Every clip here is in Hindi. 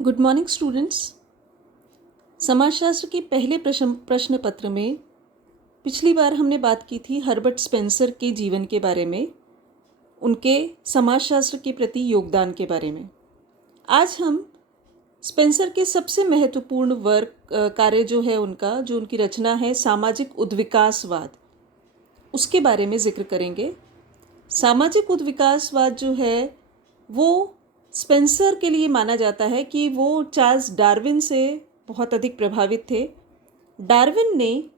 Good morning students. समाजशास्त्र के पहले प्रश्न पत्र में पिछली बार हमने बात की थी हर्बर्ट स्पेंसर के जीवन के बारे में, उनके समाजशास्त्र के प्रति योगदान के बारे में। आज हम स्पेंसर के सबसे महत्वपूर्ण वर्क कार्य जो है उनका, जो उनकी रचना है सामाजिक उद्विकासवाद, उसके बारे में जिक्र करेंगे। सामाजिक उद्विकासवाद जो है वो स्पेंसर के लिए माना जाता है कि वो चार्ल्स डार्विन से बहुत अधिक प्रभावित थे। डार्विन ने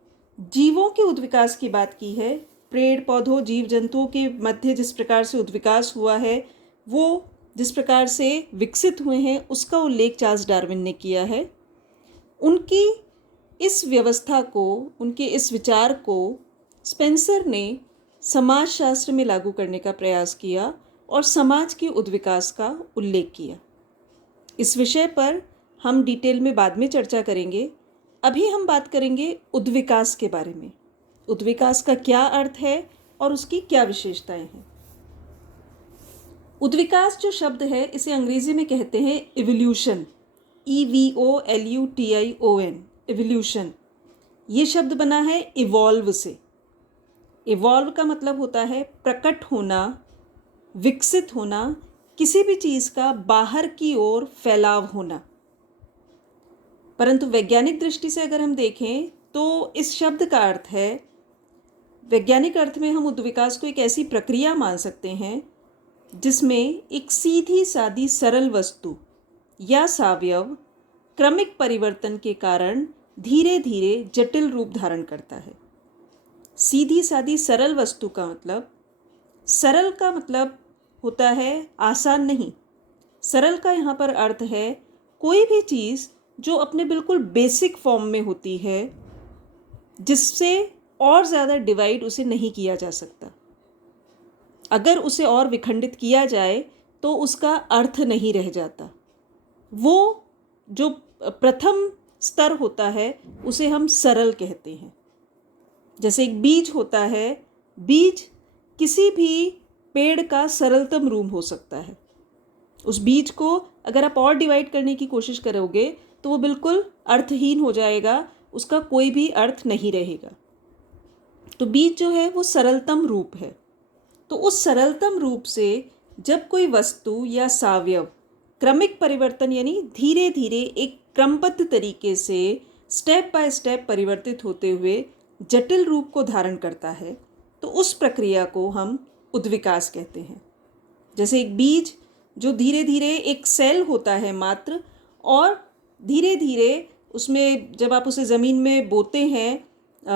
जीवों के उद्विकास की बात की है, पेड़ पौधों जीव जंतुओं के मध्य जिस प्रकार से उद्विकास हुआ है, वो जिस प्रकार से विकसित हुए हैं, उसका उल्लेख चार्ल्स डार्विन ने किया है। उनकी इस व्यवस्था को, उनके इस विचार को स्पेंसर ने समाजशास्त्र में लागू करने का प्रयास किया और समाज के उद्विकास का उल्लेख किया। इस विषय पर हम डिटेल में बाद में चर्चा करेंगे। अभी हम बात करेंगे उद्विकास के बारे में। उद्विकास का क्या अर्थ है और उसकी क्या विशेषताएं हैं। उद्विकास जो शब्द है, इसे अंग्रेजी में कहते हैं इवोल्यूशन, EVOLUTION, इवोल्यूशन। ये शब्द बना है इवॉल्व से। इवॉल्व का मतलब होता है प्रकट होना, विकसित होना, किसी भी चीज़ का बाहर की ओर फैलाव होना। परंतु वैज्ञानिक दृष्टि से अगर हम देखें तो इस शब्द का अर्थ है, वैज्ञानिक अर्थ में हम उद्विकास को एक ऐसी प्रक्रिया मान सकते हैं जिसमें एक सीधी सादी सरल वस्तु या सावयव क्रमिक परिवर्तन के कारण धीरे धीरे जटिल रूप धारण करता है। सीधी सादी सरल वस्तु का मतलब, सरल का मतलब होता है आसान नहीं। सरल का यहाँ पर अर्थ है कोई भी चीज़ जो अपने बिल्कुल बेसिक फॉर्म में होती है, जिससे और ज़्यादा डिवाइड उसे नहीं किया जा सकता। अगर उसे और विखंडित किया जाए तो उसका अर्थ नहीं रह जाता। वो जो प्रथम स्तर होता है उसे हम सरल कहते हैं। जैसे एक बीज होता है, बीज किसी भी पेड़ का सरलतम रूप हो सकता है। उस बीज को अगर आप और डिवाइड करने की कोशिश करोगे तो वो बिल्कुल अर्थहीन हो जाएगा, उसका कोई भी अर्थ नहीं रहेगा। तो बीज जो है वो सरलतम रूप है। तो उस सरलतम रूप से जब कोई वस्तु या सावयव क्रमिक परिवर्तन यानी धीरे धीरे एक क्रमबद्ध तरीके से स्टेप बाय स्टेप परिवर्तित होते हुए जटिल रूप को धारण करता है, तो उस प्रक्रिया को हम उद्विकास कहते हैं। जैसे एक बीज जो धीरे धीरे एक सेल होता है मात्र, और धीरे धीरे उसमें जब आप उसे ज़मीन में बोते हैं,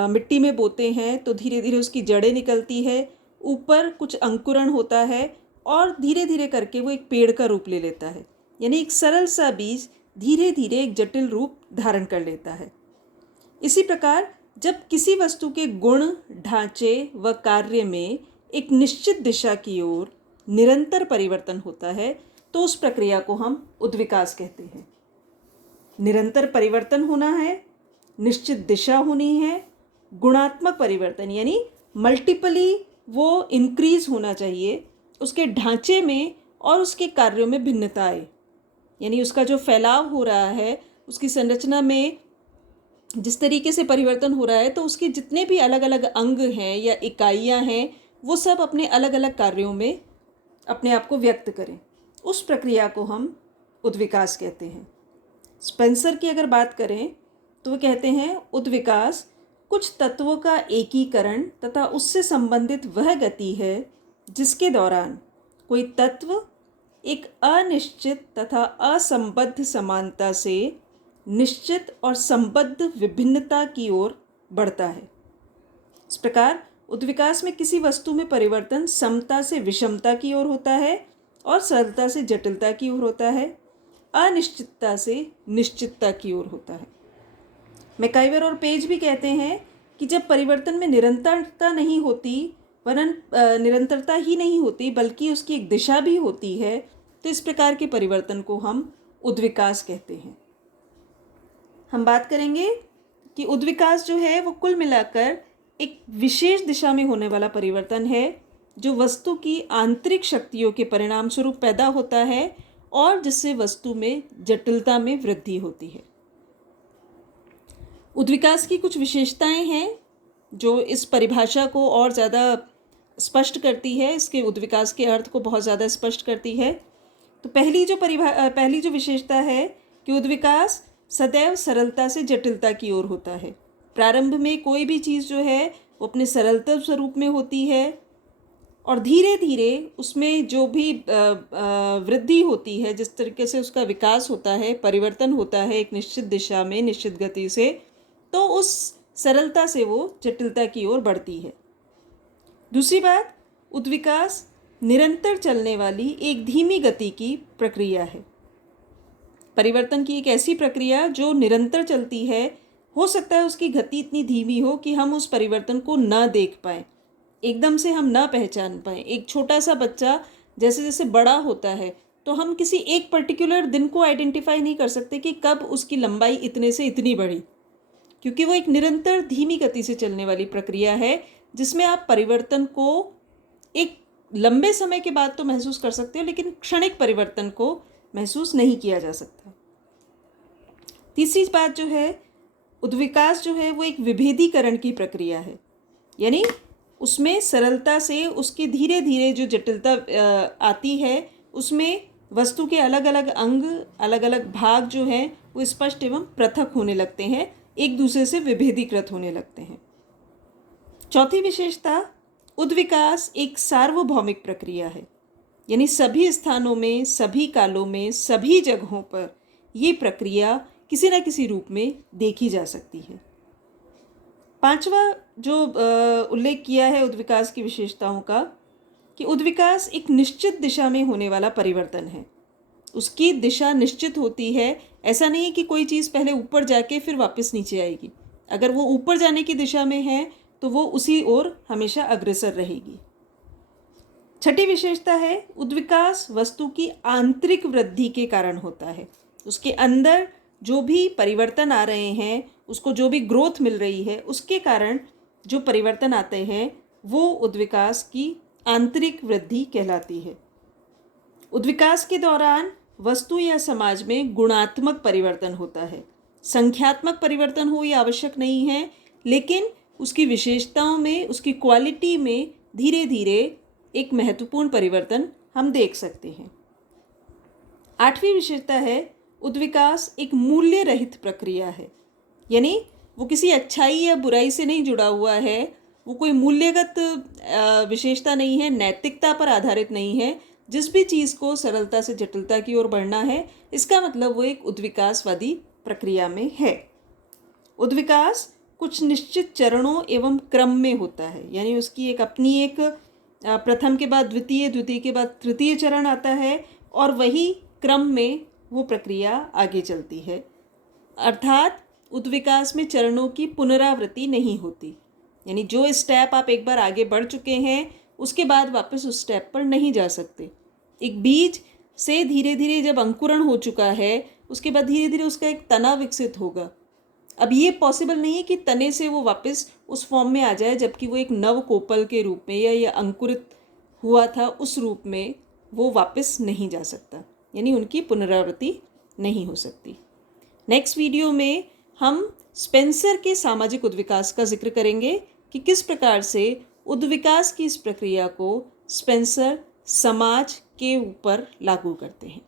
मिट्टी में बोते हैं, तो धीरे धीरे उसकी जड़ें निकलती है, ऊपर कुछ अंकुरण होता है और धीरे धीरे करके वो एक पेड़ का रूप ले लेता है। यानी एक सरल सा बीज धीरे धीरे एक जटिल रूप धारण कर लेता है। इसी प्रकार जब किसी वस्तु के गुण, ढांचे व कार्य में एक निश्चित दिशा की ओर निरंतर परिवर्तन होता है तो उस प्रक्रिया को हम उद्विकास कहते हैं। निरंतर परिवर्तन होना है, निश्चित दिशा होनी है, गुणात्मक परिवर्तन यानी मल्टीपली वो इंक्रीज होना चाहिए, उसके ढांचे में और उसके कार्यों में भिन्नता आए, यानी उसका जो फैलाव हो रहा है, उसकी संरचना में जिस तरीके से परिवर्तन हो रहा है, तो उसके जितने भी अलग अलग अंग हैं या इकाइयां हैं, वो सब अपने अलग अलग कार्यों में अपने आप को व्यक्त करें। उस प्रक्रिया को हम उद्विकास कहते हैं। स्पेंसर की अगर बात करें तो वो कहते हैं उद्विकास कुछ तत्वों का एकीकरण तथा उससे संबंधित वह गति है जिसके दौरान कोई तत्व एक अनिश्चित तथा असंबद्ध समानता से निश्चित और संबद्ध विभिन्नता की ओर बढ़ता है। इस प्रकार उद्विकास में किसी वस्तु में परिवर्तन समता से विषमता की ओर होता है और सरलता से जटिलता की ओर होता है, अनिश्चितता से निश्चितता की ओर होता है। मैकाइवर और पेज भी कहते हैं कि जब परिवर्तन में निरंतरता नहीं होती, वरन निरंतरता ही नहीं होती बल्कि उसकी एक दिशा भी होती है, तो इस प्रकार के परिवर्तन को हम उद्विकास कहते हैं। हम बात करेंगे कि उद्विकास जो है वो कुल मिलाकर एक विशेष दिशा में होने वाला परिवर्तन है जो वस्तु की आंतरिक शक्तियों के परिणाम स्वरूप पैदा होता है और जिससे वस्तु में जटिलता में वृद्धि होती है। उद्विकास की कुछ विशेषताएं हैं जो इस परिभाषा को और ज़्यादा स्पष्ट करती है, इसके उद्विकास के अर्थ को बहुत ज़्यादा स्पष्ट करती है। तो पहली जो विशेषता है कि उद्विकास सदैव सरलता से जटिलता की ओर होता है। प्रारंभ में कोई भी चीज़ जो है वो अपने सरलतम स्वरूप में होती है और धीरे धीरे उसमें जो भी वृद्धि होती है, जिस तरीके से उसका विकास होता है, परिवर्तन होता है एक निश्चित दिशा में, निश्चित गति से, तो उस सरलता से वो जटिलता की ओर बढ़ती है। दूसरी बात, उद्विकास निरंतर चलने वाली एक धीमी गति की प्रक्रिया है। परिवर्तन की एक ऐसी प्रक्रिया जो निरंतर चलती है, हो सकता है उसकी गति इतनी धीमी हो कि हम उस परिवर्तन को ना देख पाएँ, एकदम से हम ना पहचान पाएँ। एक छोटा सा बच्चा जैसे जैसे बड़ा होता है तो हम किसी एक पर्टिकुलर दिन को आइडेंटिफाई नहीं कर सकते कि कब उसकी लंबाई इतने से इतनी बढ़ी, क्योंकि वो एक निरंतर धीमी गति से चलने वाली प्रक्रिया है जिसमें आप परिवर्तन को एक लंबे समय के बाद तो महसूस कर सकते हो, लेकिन क्षणिक परिवर्तन को महसूस नहीं किया जा सकता। तीसरी बात जो है, उद्विकास जो है वो एक विभेदीकरण की प्रक्रिया है, यानी उसमें सरलता से उसकी धीरे धीरे जो जटिलता आती है, उसमें वस्तु के अलग अलग अंग, अलग अलग भाग जो हैं वो स्पष्ट एवं पृथक होने लगते हैं, एक दूसरे से विभेदीकृत होने लगते हैं। चौथी विशेषता, उद्विकास एक सार्वभौमिक प्रक्रिया है, यानी सभी स्थानों में, सभी कालों में, सभी जगहों पर ये प्रक्रिया किसी न किसी रूप में देखी जा सकती है। पांचवा जो उल्लेख किया है उद्विकास की विशेषताओं का, कि उद्विकास एक निश्चित दिशा में होने वाला परिवर्तन है। उसकी दिशा निश्चित होती है, ऐसा नहीं है कि कोई चीज़ पहले ऊपर जाके फिर वापस नीचे आएगी। अगर वो ऊपर जाने की दिशा में है तो वो उसी ओर हमेशा अग्रसर रहेगी। छठी विशेषता है, उद्विकास वस्तु की आंतरिक वृद्धि के कारण होता है। उसके अंदर जो भी परिवर्तन आ रहे हैं, उसको जो भी ग्रोथ मिल रही है, उसके कारण जो परिवर्तन आते हैं वो उद्विकास की आंतरिक वृद्धि कहलाती है। उद्विकास के दौरान वस्तु या समाज में गुणात्मक परिवर्तन होता है। संख्यात्मक परिवर्तन हो ये आवश्यक नहीं है, लेकिन उसकी विशेषताओं में, उसकी क्वालिटी में धीरे धीरे एक महत्वपूर्ण परिवर्तन हम देख सकते हैं। आठवीं विशेषता है, उद्विकास एक मूल्य रहित प्रक्रिया है, यानी वो किसी अच्छाई या बुराई से नहीं जुड़ा हुआ है, वो कोई मूल्यगत विशेषता नहीं है, नैतिकता पर आधारित नहीं है। जिस भी चीज़ को सरलता से जटिलता की ओर बढ़ना है, इसका मतलब वो एक उद्विकासवादी प्रक्रिया में है। उद्विकास कुछ निश्चित चरणों एवं क्रम में होता है, यानी उसकी एक अपनी एक प्रथम के बाद द्वितीय, द्वितीय के बाद तृतीय चरण आता है और वही क्रम में वो प्रक्रिया आगे चलती है। अर्थात उद्विकास में चरणों की पुनरावृत्ति नहीं होती, यानी जो स्टेप आप एक बार आगे बढ़ चुके हैं उसके बाद वापस उस स्टेप पर नहीं जा सकते। एक बीज से धीरे धीरे जब अंकुरण हो चुका है, उसके बाद धीरे धीरे उसका एक तना विकसित होगा। अब ये पॉसिबल नहीं है कि तने से वो वापस उस फॉर्म में आ जाए, जबकि वो एक नव कोपल के रूप में या अंकुरित हुआ था उस रूप में वो वापस नहीं जा सकता, यानी उनकी पुनरावृत्ति नहीं हो सकती। नेक्स्ट वीडियो में हम स्पेंसर के सामाजिक उद्विकास का जिक्र करेंगे कि किस प्रकार से उद्विकास की इस प्रक्रिया को स्पेंसर समाज के ऊपर लागू करते हैं।